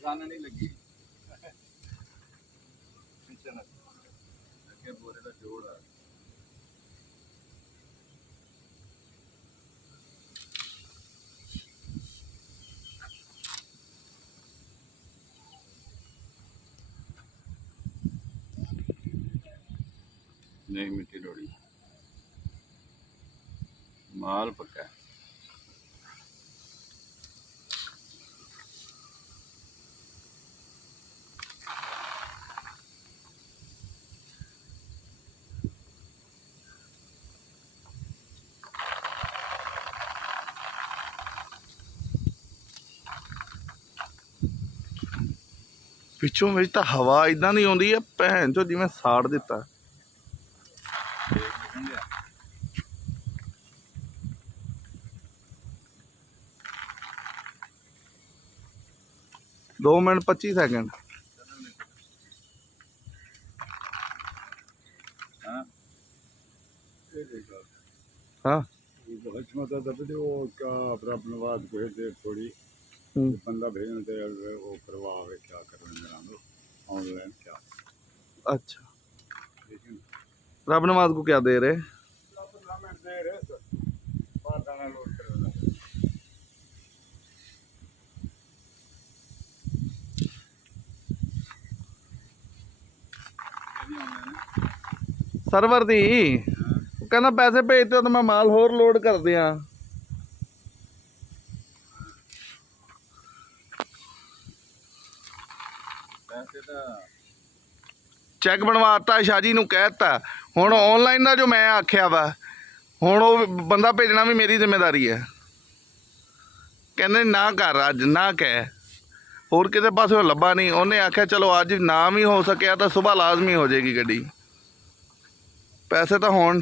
Run नहीं लगी अगे बोरे का जोड़ है नहीं मिट्टी डोड़ी माल पक्का है। ਪਿੱਛੋਂ ਵਿੱਚ ਤਾਂ ਹਵਾ ਇਦਾਂ ਦੀ ਆਉਂਦੀ ਹੈ ਭੈਣ ਚੋ ਜਿਵੇਂ ਸਾੜ ਦਿੱਤਾ। दो मिनट 25 सेकंड। हाँ बंदा भेजने थे वो करवा क्या करना ऑनलाइन क्या। अच्छा रब नवाज को क्या दे रहे? ਸਰਵਰ ਦੀ ਉਹ ਕਹਿੰਦਾ ਪੈਸੇ ਭੇਜ ਦਿਓ ਤਾਂ ਮੈਂ ਮਾਲ ਹੋਰ ਲੋਡ ਕਰ ਦਿਆਂ। ਚੈੱਕ ਬਣਵਾਤਾ ਸ਼ਾਹ ਜੀ ਨੂੰ ਕਹਿਤਾ। ਹੁਣ ਆਨਲਾਈਨ ਦਾ ਜੋ ਮੈਂ ਆਖਿਆ ਵਾ ਹੁਣ ਉਹ ਬੰਦਾ ਭੇਜਣਾ ਵੀ ਮੇਰੀ ਜ਼ਿੰਮੇਵਾਰੀ ਹੈ। ਕਹਿੰਦੇ ਨਾ ਕਰ ਅੱਜ ਨਾ ਕਹਿ ਹੋਰ ਕਿਤੇ ਪਾਸੇ ਲੱਭਾ ਨਹੀਂ। ਉਹਨੇ ਆਖਿਆ ਚਲੋ ਅੱਜ ਨਾ ਵੀ ਹੋ ਸਕਿਆ ਤਾਂ ਸੁਬਾਹ ਲਾਜ਼ਮੀ ਹੋ ਜਾਏਗੀ ਗੱਡੀ। ਪੈਸੇ ਤਾਂ ਹੋਣ